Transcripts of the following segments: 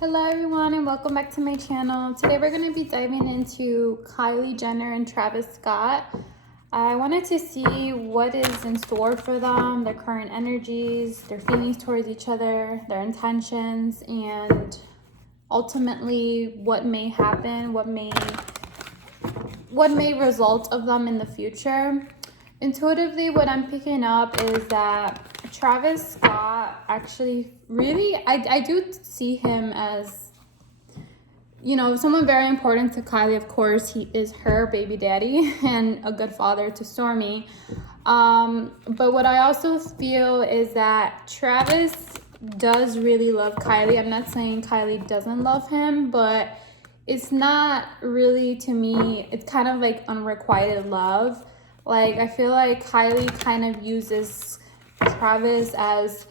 Hello everyone and welcome back to my channel. Today we're going to be diving into Kylie Jenner and Travis Scott. I wanted to see what is in store for them, their current energies, their feelings towards each other, their intentions, and ultimately what may happen, what may result of them in the future. Intuitively, what I'm picking up is that Travis Scott actually really, I do see him as, someone very important to Kylie. Of course, he is her baby daddy and a good father to Stormy. But what I also feel is that Travis does really love Kylie. I'm not saying Kylie doesn't love him, but it's not really, to me, it's kind of like unrequited love. Like, I feel like Kylie kind of uses Travis as,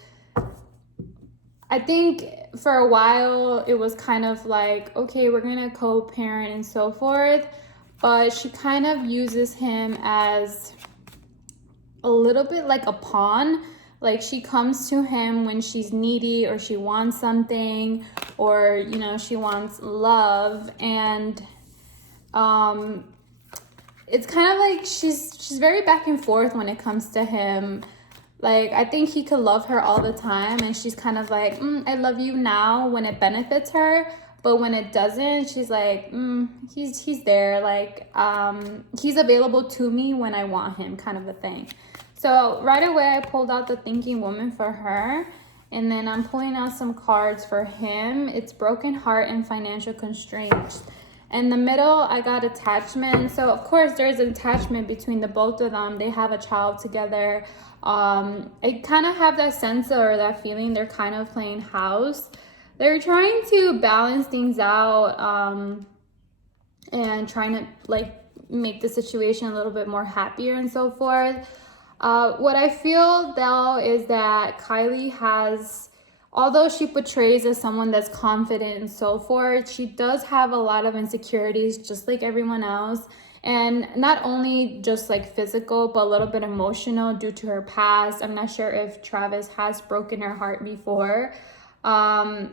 I think for a while it was kind of like, okay, we're gonna co-parent and so forth, but she kind of uses him as a little bit like a pawn. Like, she comes to him when she's needy or she wants something, or she wants love, and it's kind of like she's very back and forth when it comes to him. Like, I think he could love her all the time, and she's kind of like, I love you now when it benefits her, but when it doesn't, she's like, he's there, like, he's available to me when I want him, kind of a thing. So right away I pulled out the thinking woman for her, and then I'm pulling out some cards for him. It's broken heart and financial constraints. In the middle, I got attachment. So of course there's an attachment between the both of them. They have a child together. I kind of have that sense or that feeling they're kind of playing house. They're trying to balance things out, and trying to like make the situation a little bit more happier and so forth. What I feel though is that Kylie has, although she portrays as someone that's confident and so forth, she does have a lot of insecurities just like everyone else. And not only just like physical, but a little bit emotional due to her past. I'm not sure if Travis has broken her heart before. But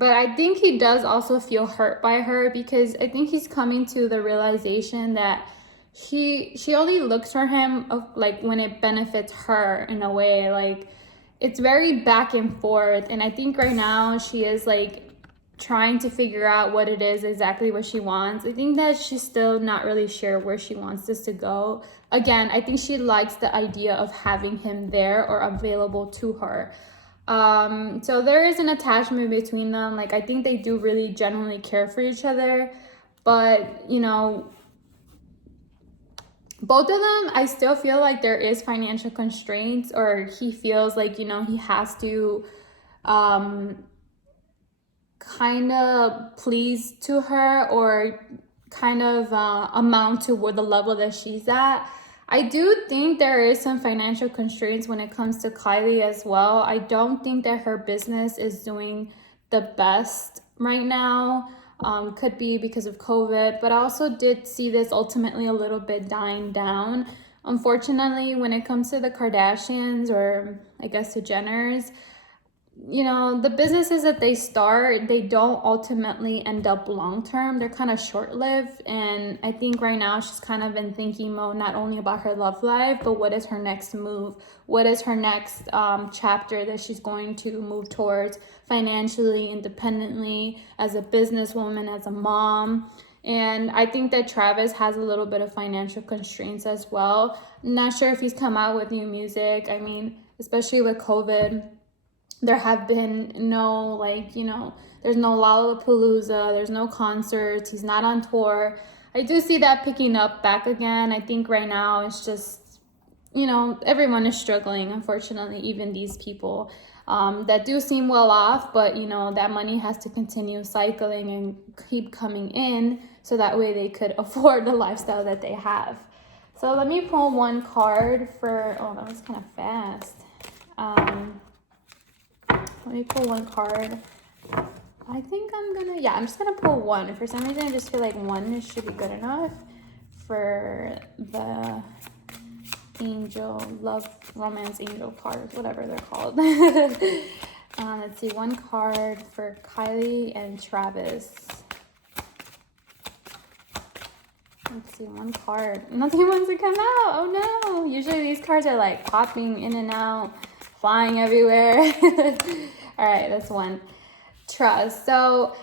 I think he does also feel hurt by her, because I think he's coming to the realization that she only looks for him like when it benefits her in a way. Like, it's very back and forth, and I think right now she is like trying to figure out what it is exactly what she wants. I think that she's still not really sure where she wants this to go. Again, I think she likes the idea of having him there or available to her. So there is an attachment between them. Like, I think they do really genuinely care for each other, but both of them, I still feel like there is financial constraints, or he feels like, he has to kind of please to her, or kind of amount to where the level that she's at. I do think there is some financial constraints when it comes to Kylie as well. I don't think that her business is doing the best right now. Could be because of COVID, but I also did see this ultimately a little bit dying down. Unfortunately, when it comes to the Kardashians, or I guess the Jenners, the businesses that they start, they don't ultimately end up long-term. They're kind of short-lived. And I think right now she's kind of in thinking mode, not only about her love life, but what is her next move? What is her next chapter that she's going to move towards financially, independently, as a businesswoman, as a mom? And I think that Travis has a little bit of financial constraints as well. Not sure if he's come out with new music. I mean, especially with COVID, there have been no, there's no Lollapalooza, there's no concerts, he's not on tour. I do see that picking up back again. I think right now it's just, everyone is struggling, unfortunately, even these people that do seem well off, but that money has to continue cycling and keep coming in, so that way they could afford the lifestyle that they have. So let me pull one card for, oh, that was kind of fast. Let me pull one card. I think I'm just gonna pull one. For some reason, I just feel like one should be good enough for the angel, love, romance angel cards, whatever they're called. Let's see, one card for Kylie and Travis. Let's see, one card. Nothing wants to come out. Oh no. Usually these cards are like popping in and out, flying everywhere. All right, that's one. Trust. So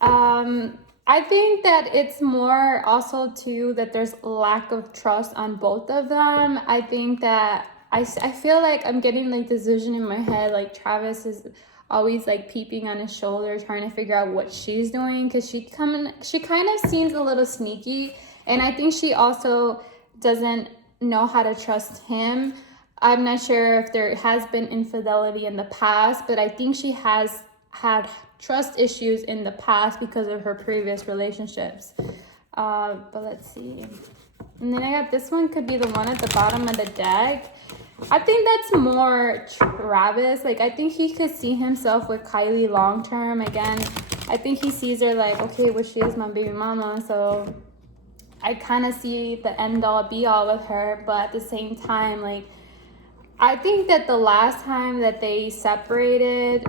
I think that it's more also too that there's lack of trust on both of them. I think that I feel like I'm getting like this vision in my head, like Travis is always like peeping on his shoulder, trying to figure out what she's doing, because she kind of seems a little sneaky, and I think she also doesn't know how to trust him. I'm not sure if there has been infidelity in the past, but I think she has had trust issues in the past because of her previous relationships. But let's see. And then I got this one, could be the one at the bottom of the deck. I think that's more Travis. Like, I think he could see himself with Kylie long term. Again, I think he sees her like, okay, well, she is my baby mama, so I kind of see the end all be all with her. But at the same time, like, I think that the last time that they separated,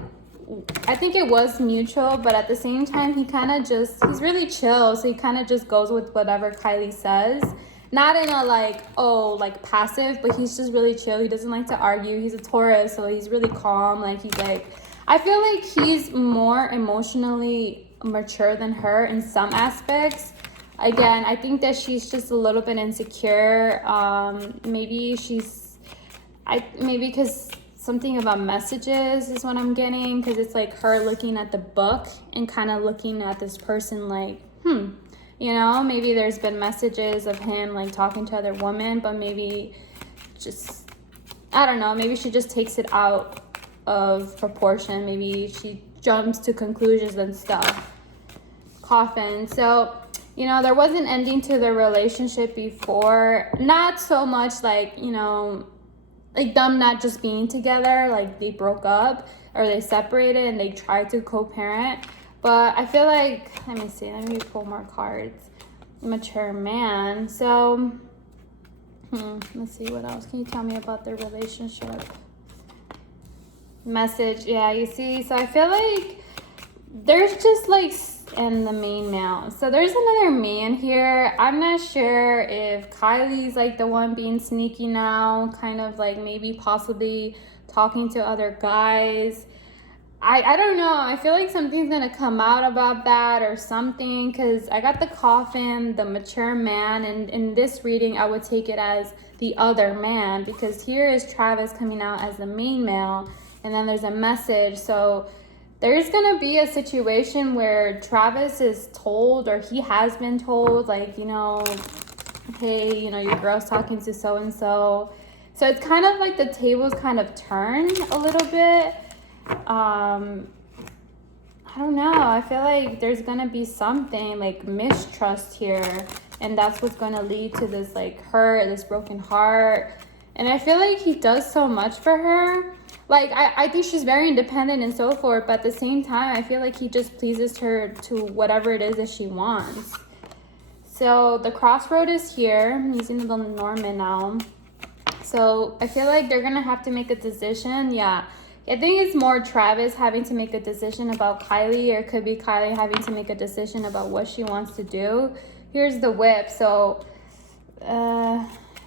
I think it was mutual, but at the same time, he kind of just, he's really chill, so he kind of just goes with whatever Kylie says. Not in a like, oh, like passive, but he's just really chill. He doesn't like to argue. He's a Taurus, so he's really calm. Like, he's like, I feel like he's more emotionally mature than her in some aspects. Again, I think that she's just a little bit insecure. Maybe because something about messages is what I'm getting, because it's like her looking at the book and kind of looking at this person like, you know, maybe there's been messages of him like talking to other women, but maybe just, I don't know, maybe she just takes it out of proportion. Maybe she jumps to conclusions and stuff. Coffin. So, you know, there was an ending to the relationship before. Not so much like, you know, like them not just being together, like they broke up or they separated and they tried to co-parent. But I feel like, let me pull more cards. Mature man. So, let's see, what else can you tell me about their relationship? Message, yeah, you see, so I feel like there's just like, and the main male. So there's another man here. I'm not sure if Kylie's like the one being sneaky now, kind of like maybe possibly talking to other guys. I don't know. I feel like something's going to come out about that or something, because I got the Coffin, the mature man, and in this reading, I would take it as the other man, because here is Travis coming out as the main male, and then there's a message. So there's going to be a situation where Travis is told, or he has been told, like, you know, hey, you know, your girl's talking to so-and-so. So it's kind of like the tables kind of turn a little bit. I don't know. I feel like there's gonna be something like mistrust here, and that's what's gonna lead to this like hurt, this broken heart. And I feel like he does so much for her. Like, I think she's very independent and so forth, but at the same time, I feel like he just pleases her to whatever it is that she wants. So the crossroad is here. I'm using the Norman now. So I feel like they're gonna have to make a decision. Yeah. I think it's more Travis having to make a decision about Kylie, or it could be Kylie having to make a decision about what she wants to do. Here's the whip. So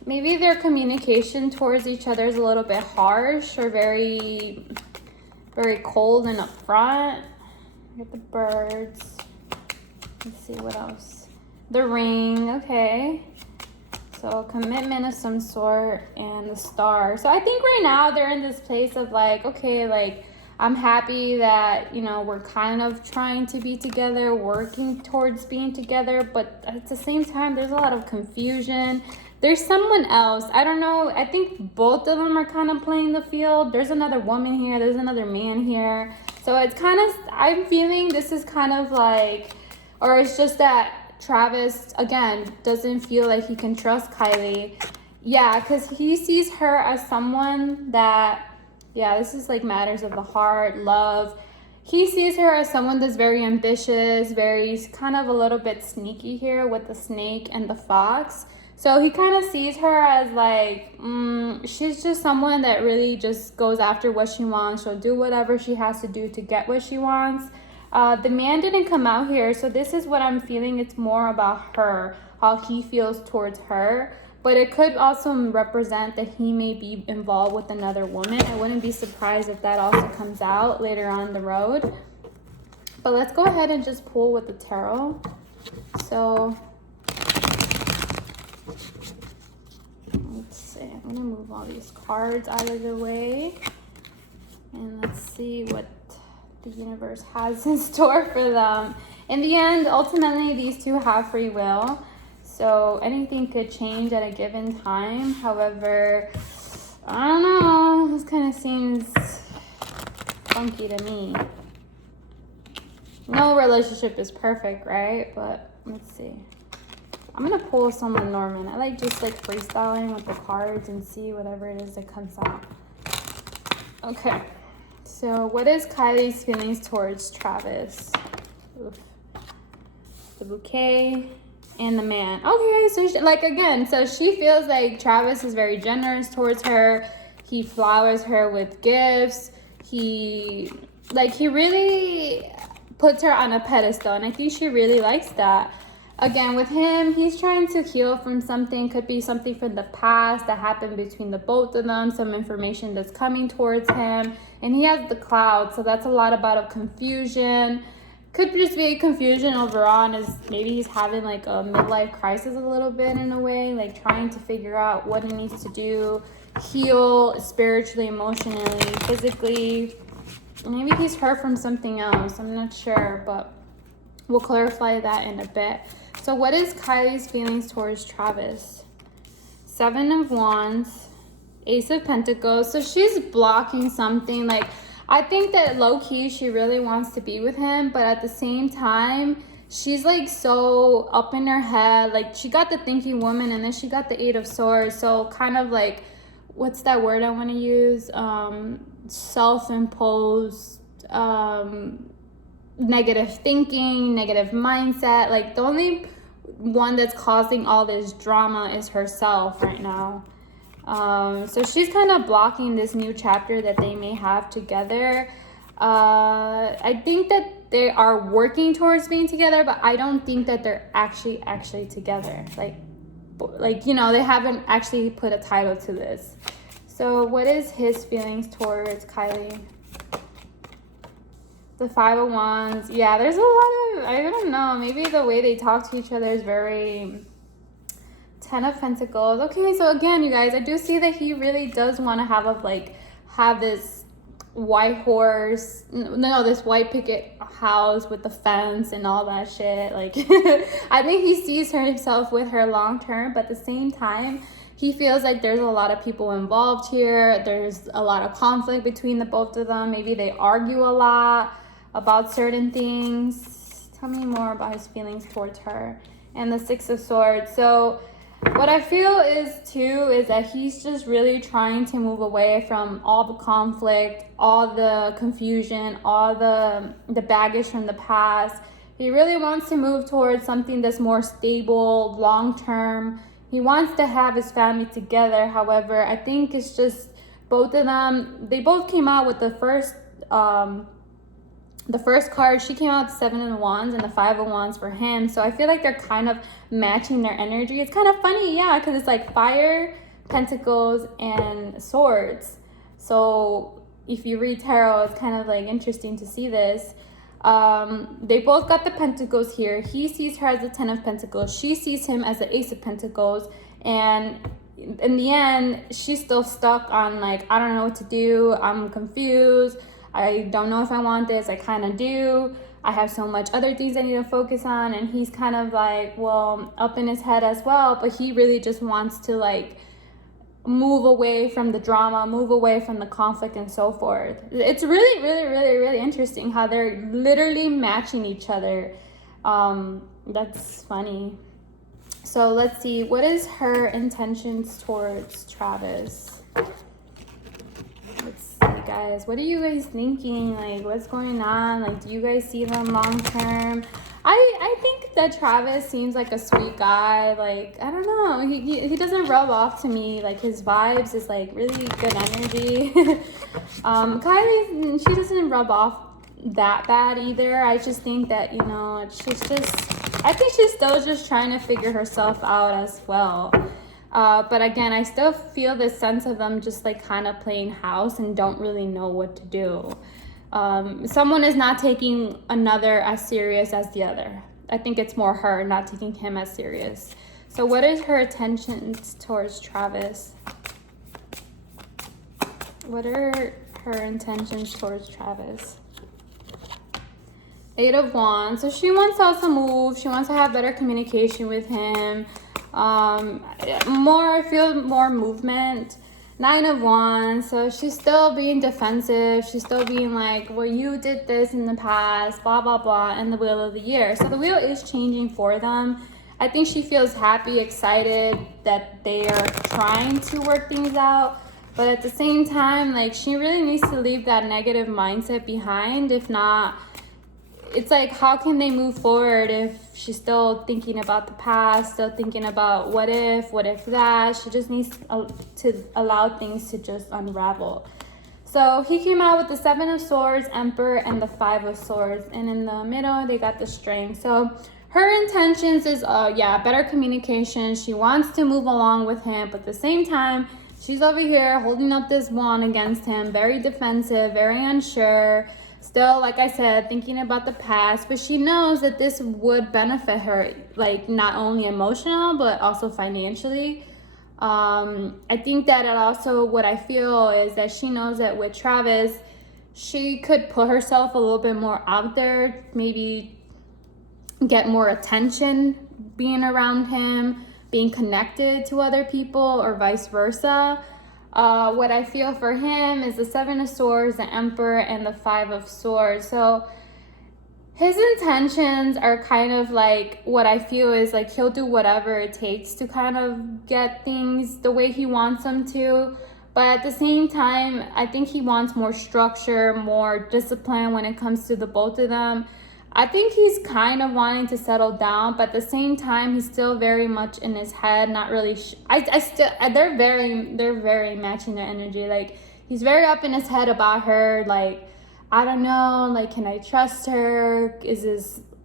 maybe their communication towards each other is a little bit harsh or very, very cold and upfront. Get the birds. Let's see what else. The ring. Okay. So commitment of some sort, and the star. So I think right now they're in this place of like, okay, like I'm happy that, you know, we're kind of trying to be together, working towards being together, but at the same time, there's a lot of confusion. There's someone else. I don't know. I think both of them are kind of playing the field. There's another woman here. There's another man here. So it's kind of, I'm feeling this is kind of like, or it's just that Travis, again, doesn't feel like he can trust Kylie. Yeah, because he sees her as someone that, yeah, this is like matters of the heart, love. He sees her as someone that's very ambitious, very kind of a little bit sneaky here with the snake and the fox. So he kind of sees her as like, she's just someone that really just goes after what she wants. She'll do whatever she has to do to get what she wants. The man didn't come out here, so this is what I'm feeling. It's more about her, how he feels towards her. But it could also represent that he may be involved with another woman. I wouldn't be surprised if that also comes out later on the road. But let's go ahead and just pull with the tarot. So let's see. I'm going to move all these cards out of the way. And let's see what the universe has in store for them. In the end, ultimately, these two have free will. So anything could change at a given time. However, I don't know. This kind of seems funky to me. No relationship is perfect, right? But let's see. I'm going to pull someone Norman. I like just like freestyling with the cards and see whatever it is that comes out. Okay. So what is Kylie's feelings towards Travis? Oof. The bouquet. And the man. Okay, so she, like again, so she feels like Travis is very generous towards her. He flowers her with gifts. He really puts her on a pedestal, and I think she really likes that. Again, with him, he's trying to heal from something. Could be something from the past that happened between the both of them, some information that's coming towards him. And he has the cloud, so that's a lot about confusion. Could just be confusion overall, and is maybe he's having like a midlife crisis a little bit in a way, like trying to figure out what he needs to do, heal spiritually, emotionally, physically. Maybe he's hurt from something else. I'm not sure, but we'll clarify that in a bit. So what is Kylie's feelings towards Travis? 7 of Wands, Ace of Pentacles. So she's blocking something. Like, I think that low-key she really wants to be with him, but at the same time, she's like so up in her head. Like, she got the thinking woman, and then she got the 8 of Swords. So kind of like, what's that word I want to use? Self-imposed, negative thinking, negative mindset. Like, the only one that's causing all this drama is herself right now. So she's kind of blocking this new chapter that they may have together. I think that they are working towards being together, but I don't think that they're actually together. Like, you know, they haven't actually put a title to this. So what is his feelings towards Kylie? The 5 of Wands. Yeah, there's a lot of, I don't know, maybe the way they talk to each other is very 10 of Pentacles. Okay, so again, you guys, I do see that he really does want to have this white horse, this white picket house with the fence and all that shit. Like, I think he sees himself with her long term, but at the same time, he feels like there's a lot of people involved here. There's a lot of conflict between the both of them. Maybe they argue a lot about certain things. Tell me more about his feelings towards her. And the 6 of Swords. So what I feel is that he's just really trying to move away from all the conflict, all the confusion, all the baggage from the past. He really wants to move towards something that's more stable, long-term. He wants to have his family together. However, I think it's just both of them, they both came out with the first card. She came out with 7 of Wands and the 5 of Wands for him. So I feel like they're kind of matching their energy. It's kind of funny, yeah, because it's like fire, pentacles, and swords. So if you read tarot, it's kind of like interesting to see this. They both got the pentacles here. He sees her as the 10 of Pentacles. She sees him as the Ace of Pentacles. And in the end, she's still stuck on like, I don't know what to do. I'm confused. I don't know if I want this. I kind of do. I have so much other things I need to focus on. And he's kind of like, well, up in his head as well. But he really just wants to like move away from the drama, move away from the conflict and so forth. It's really, really, really, really interesting how they're literally matching each other. That's funny. So let's see. What is her intentions towards Travis? Let's see, guys? What are you guys thinking? Like, what's going on? Like, do you guys see them long term? I think that Travis seems like a sweet guy. Like, I don't know. He doesn't rub off to me. Like, his vibes is like really good energy. Kylie, she doesn't rub off that bad either. I just think that, you know, I think she's still just trying to figure herself out as well. But again, I still feel this sense of them just like kind of playing house and don't really know what to do. Someone is not taking another as serious as the other. I think it's more her not taking him as serious. So what is her intentions towards Travis? What are her intentions towards Travis? 8 of Wands. So she wants to also move. She wants to have better communication with him. I feel more movement. 9 of Wands. So she's still being defensive. She's still being like, well, you did this in the past, blah, blah, blah, and the wheel of the year. So the wheel is changing for them. I think she feels happy, excited that they are trying to work things out. But at the same time, like, she really needs to leave that negative mindset behind. If not, it's like, how can they move forward if she's still thinking about the past, still thinking about what if that? She just needs to allow things to just unravel. So he came out with the 7 of Swords, Emperor, and the 5 of Swords. And in the middle, they got the Strength. So her intentions is, better communication. She wants to move along with him, but at the same time, she's over here holding up this wand against him, very defensive, very unsure. Still, like I said, thinking about the past, but she knows that this would benefit her, like not only emotional, but also financially. I think that what I feel is that she knows that with Travis, she could put herself a little bit more out there, maybe get more attention being around him, being connected to other people, or vice versa. What I feel for him is the 7 of Swords, the Emperor, and the 5 of Swords. So his intentions are kind of like, what I feel is like he'll do whatever it takes to kind of get things the way he wants them to. But at the same time, I think he wants more structure, more discipline when it comes to the both of them. I think he's kind of wanting to settle down, but at the same time, he's still very much in his head, not really. They're very matching their energy. Like, he's very up in his head about her. Like, I don't know. Like, can I trust her? Is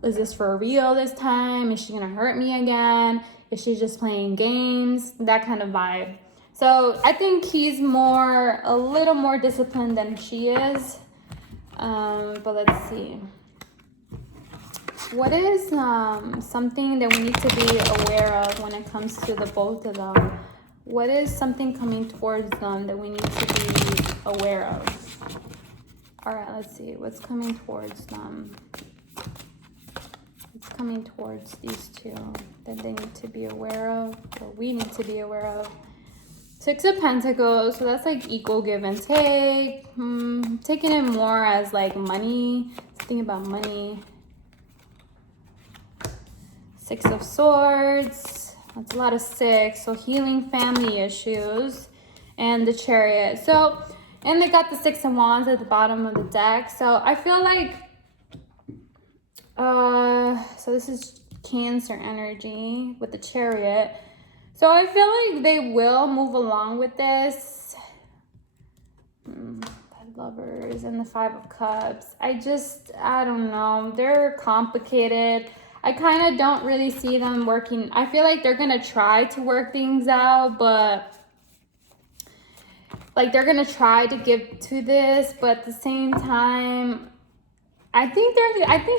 this for real this time? Is she gonna hurt me again? Is she just playing games? That kind of vibe. So I think he's a little more disciplined than she is. But let's see. What is something that we need to be aware of when it comes to the both of them? What is something coming towards them that we need to be aware of? All right, let's see. What's coming towards them? What's coming towards these two that they need to be aware of, or we need to be aware of? 6 of Pentacles, so that's like equal give and take. Taking it more as like money. Think about money. 6 of Swords, that's a lot of 6. So healing family issues, and the Chariot. So, and they got the 6 of Wands at the bottom of the deck. So I feel like, so this is Cancer energy with the Chariot. So I feel like they will move along with this. Lovers and the 5 of Cups. I don't know. They're complicated. I kind of don't really see them working. I feel like they're going to try to work things out, but like they're going to try to give to this, but at the same time, I think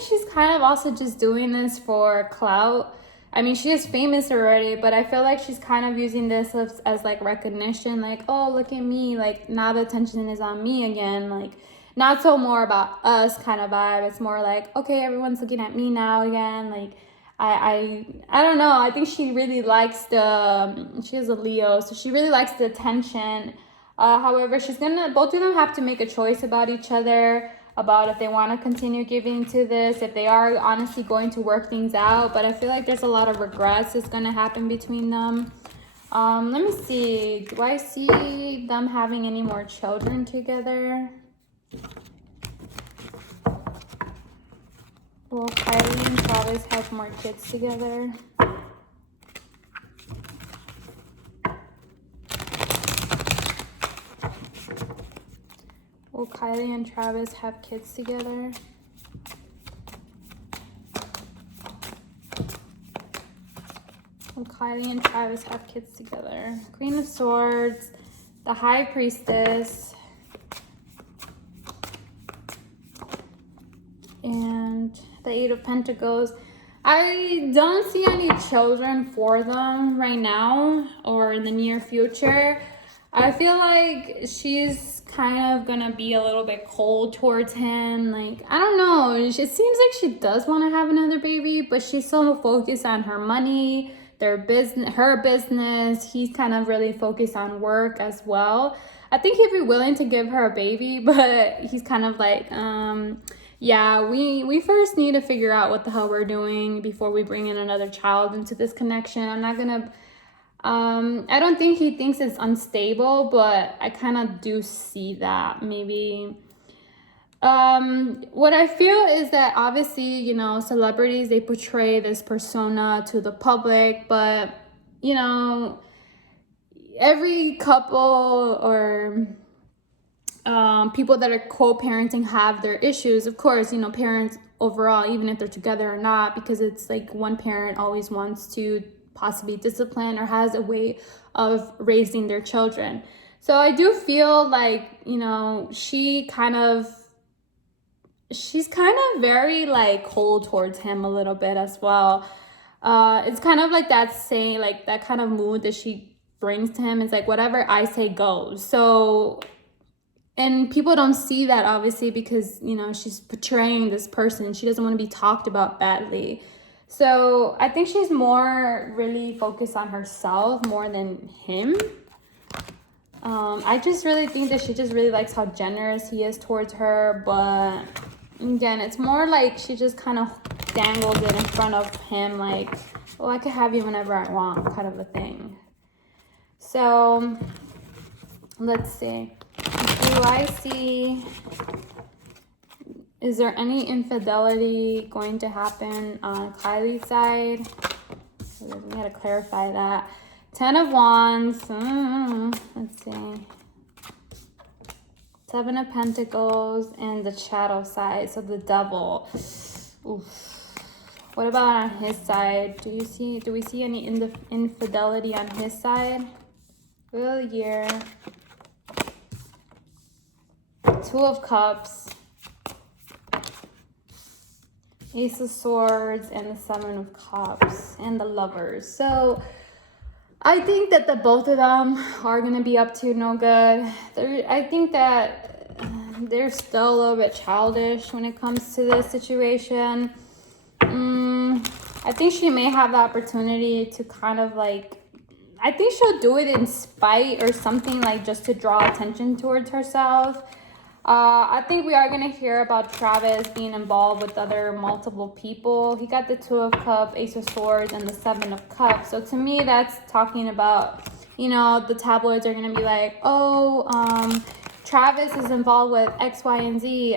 she's kind of also just doing this for clout. I mean, she is famous already, but I feel like she's kind of using this as like recognition, like, oh, look at me, like now the attention is on me again, like not so more about us kind of vibe. It's more like, okay, everyone's looking at me now again. Like, I don't know. I think she really likes she is a Leo, so she really likes the attention. However, both of them have to make a choice about each other, about if they want to continue giving to this, if they are honestly going to work things out. But I feel like there's a lot of regrets that's going to happen between them. Let me see. Do I see them having any more children together? Will Kylie and Travis have more kids together? Will Kylie and Travis have kids together? Will Kylie and Travis have kids together? Queen of Swords, the High Priestess, and the Eight of Pentacles. I don't see any children for them right now or in the near future. I feel like she's kind of gonna be a little bit cold towards him. Like, I don't know. It seems like she does want to have another baby, but she's so focused on her money, their business, her business. He's kind of really focused on work as well. I think he'd be willing to give her a baby, but he's kind of like, yeah, we first need to figure out what the hell we're doing before we bring in another child into this connection. I'm not gonna, I don't think he thinks it's unstable, but I kind of do see that maybe. What I feel is that obviously, you know, celebrities, they portray this persona to the public, but, you know, every couple or people that are co-parenting have their issues. Of course, you know, parents overall, even if they're together or not, because it's like one parent always wants to possibly discipline or has a way of raising their children. So I do feel like, you know, she's kind of very like cold towards him a little bit as well. It's kind of like that saying, like that kind of mood that she brings to him. It's like, whatever I say goes. So, and people don't see that obviously because, you know, she's portraying this person. She doesn't want to be talked about badly. So I think she's more really focused on herself more than him. I just really think that she just really likes how generous he is towards her. But again, it's more like she just kind of dangles it in front of him like, well, I could have you whenever I want, kind of a thing. So let's see. Do I see, is there any infidelity going to happen on Kylie's side? We gotta clarify that. 10 of Wands. Let's see. 7 of Pentacles and the shadow side. So the devil. Oof. What about on his side? Do we see any infidelity on his side? Wheel of the Year. 2 of Cups. Ace of Swords and the 7 of Cups and the Lovers. So I think that the both of them are going to be up to no good. I think that they're still a little bit childish when it comes to this situation. I think she may have the opportunity to kind of like, I think she'll do it in spite or something, like just to draw attention towards herself. I think we are going to hear about Travis being involved with other multiple people. He got the 2 of Cups, Ace of Swords, and the 7 of Cups. So to me, that's talking about, you know, the tabloids are going to be like, oh, Travis is involved with X, Y, and Z,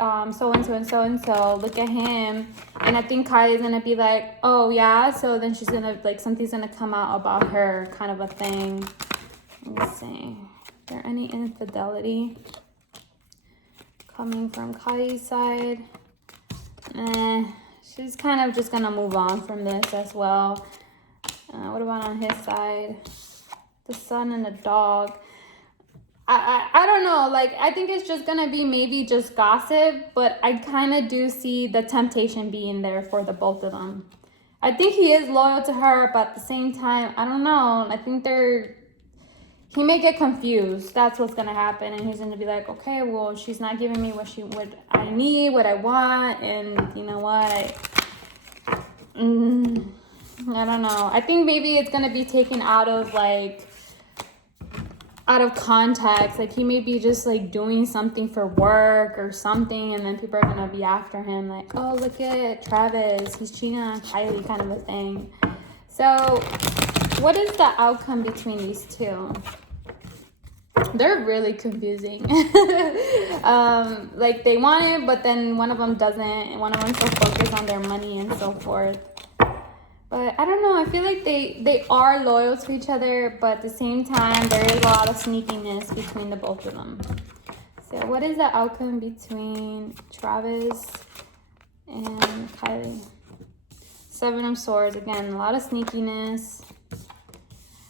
so-and-so and so-and-so. Look at him. And I think Kylie's going to be like, oh, yeah? So then she's going to, like, something's going to come out about her, kind of a thing. Let me see. Is there any infidelity coming from Kylie's side? She's kind of just gonna move on from this as well. What about on his side? The Sun and the Dog. I don't know. Like, I think it's just gonna be maybe just gossip, but I kind of do see the temptation being there for the both of them. I think he is loyal to her, but at the same time, I don't know. I think he may get confused. That's what's gonna happen, and he's gonna be like, okay, well, she's not giving me what I need, what I want, and you know what? I don't know. I think maybe it's gonna be taken out of context. Like, he may be just like doing something for work or something, and then people are gonna be after him like, oh, look at Travis, he's cheating on Kylie, kind of a thing. So What is the outcome between these two? They're really confusing. Like they want it, but then one of them doesn't, and one of them's so focused on their money and so forth. But I don't know, I feel like they are loyal to each other, but at the same time, there is a lot of sneakiness between the both of them. So what is the outcome between Travis and Kylie? Seven of Swords, again, a lot of sneakiness.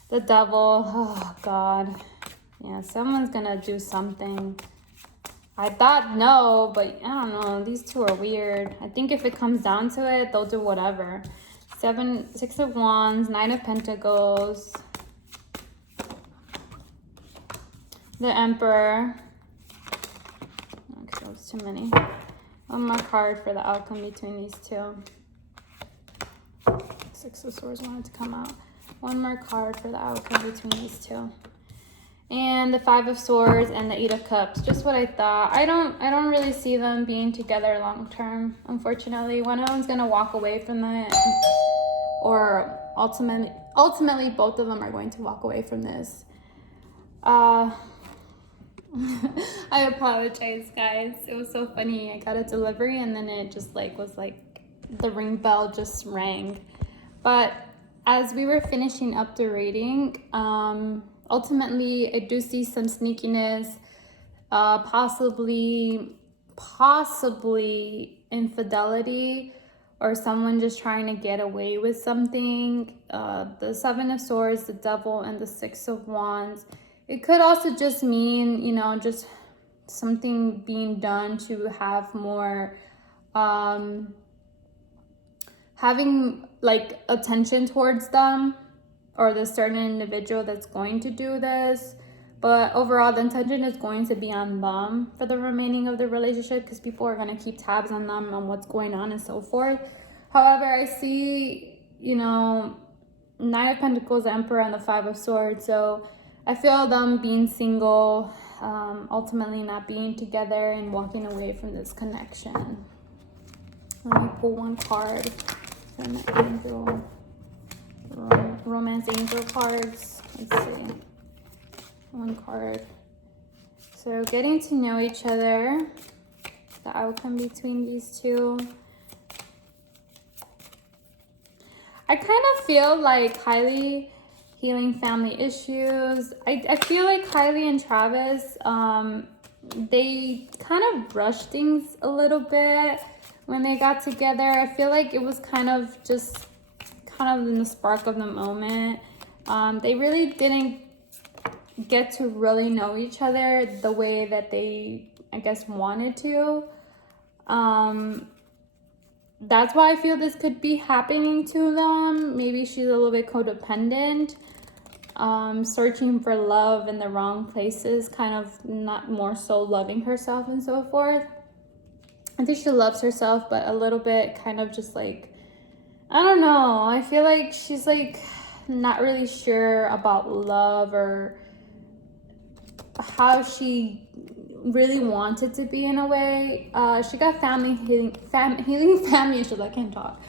The Devil, oh God. Yeah, someone's gonna do something. I thought no, but I don't know, these two are weird. I think if it comes down to it, they'll do whatever. Six of Wands, Nine of Pentacles, the Emperor. Okay, that's too many. One more card for the outcome between these two. Six of Swords wanted to come out. One more card for the outcome between these two. And the Five of Swords and the Eight of Cups. Just what I thought. I don't really see them being together long term, unfortunately. One of them's gonna walk away from that, or ultimately both of them are going to walk away from this. I apologize, guys. It was so funny. I got a delivery and then it just was like the ring bell just rang. But as we were finishing up the reading, ultimately I do see some sneakiness, possibly infidelity, or someone just trying to get away with something. The Seven of Swords, the Devil, and the Six of Wands. It could also just mean, you know, just something being done to have more, having like attention towards them, or the certain individual that's going to do this. But overall, the intention is going to be on them for the remaining of the relationship, because people are going to keep tabs on them, on what's going on and so forth. However, I see, you know, Nine of Pentacles, the Emperor, and the Five of Swords. So I feel them being single, ultimately not being together and walking away from this connection. Let me pull one card from the angel, romance angel cards. Let's see. One card. So getting to know each other, the outcome between these two. I kind of feel like Kylie healing family issues. I feel like Kylie and Travis, they kind of rushed things a little bit when they got together. I feel like it was kind of in the spark of the moment. They really didn't get to really know each other the way that they, I guess, wanted to. That's why I feel this could be happening to them. Maybe she's a little bit codependent, searching for love in the wrong places, kind of not more so loving herself and so forth. I think she loves herself, but a little bit kind of just like, I don't know. I feel like she's like not really sure about love, or how she really wanted to be in a way. She got healing family issues. I can't talk.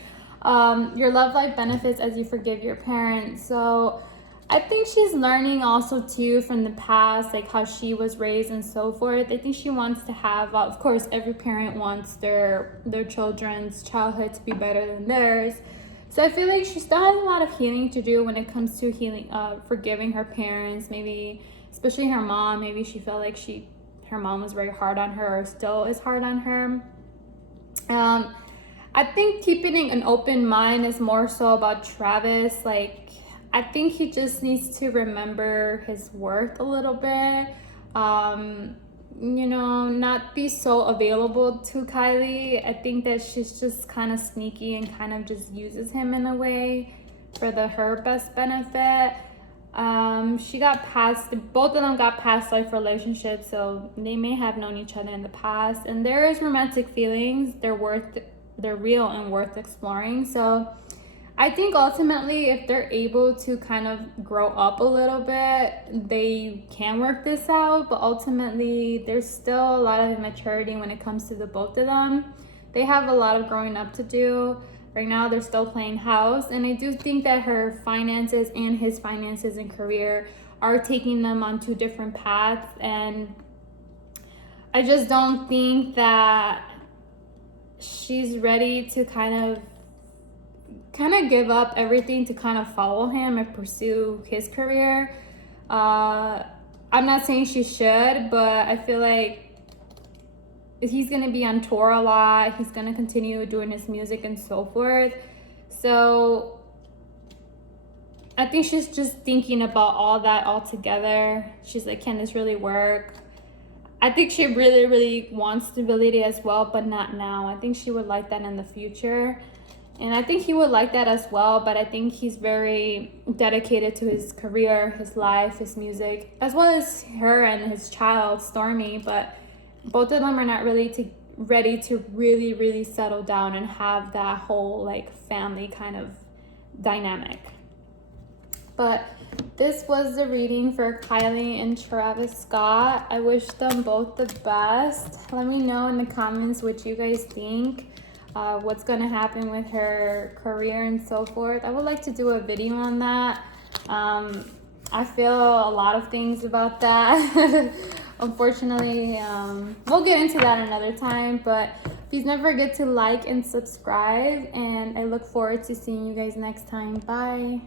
Your love life benefits as you forgive your parents. So I think she's learning also too from the past, like how she was raised and so forth. I think she wants to have, of course, every parent wants their children's childhood to be better than theirs. So I feel like she still has a lot of healing to do when it comes to healing, forgiving her parents, maybe especially her mom. Maybe she felt like her mom was very hard on her, or still is hard on her. I think keeping an open mind is more so about Travis. Like, I think he just needs to remember his worth a little bit. You know, not be so available to Kylie. I think that she's just kind of sneaky and kind of just uses him in a way for her best benefit. Both of them got past life relationships, so they may have known each other in the past, and there is romantic feelings. They're real and worth exploring. So I think ultimately, if they're able to kind of grow up a little bit, they can work this out. But ultimately, there's still a lot of immaturity when it comes to the both of them. They have a lot of growing up to do. Right now, they're still playing house. And I do think that her finances and his finances and career are taking them on two different paths. And I just don't think that she's ready to kind of give up everything to kind of follow him and pursue his career. I'm not saying she should, but I feel like he's going to be on tour a lot. He's going to continue doing his music and so forth. So I think she's just thinking about all that all together. She's like, can this really work? I think she really, really wants stability as well, but not now. I think she would like that in the future. And I think he would like that as well, but I think he's very dedicated to his career, his life, his music, as well as her and his child, Stormy. But both of them are not really ready to really, really settle down and have that whole like family kind of dynamic. But this was the reading for Kylie and Travis Scott. I wish them both the best. Let me know in the comments what you guys think. What's going to happen with her career and so forth. I would like to do a video on that. I feel a lot of things about that. Unfortunately, we'll get into that another time, but please don't forget to like and subscribe, and I look forward to seeing you guys next time. Bye.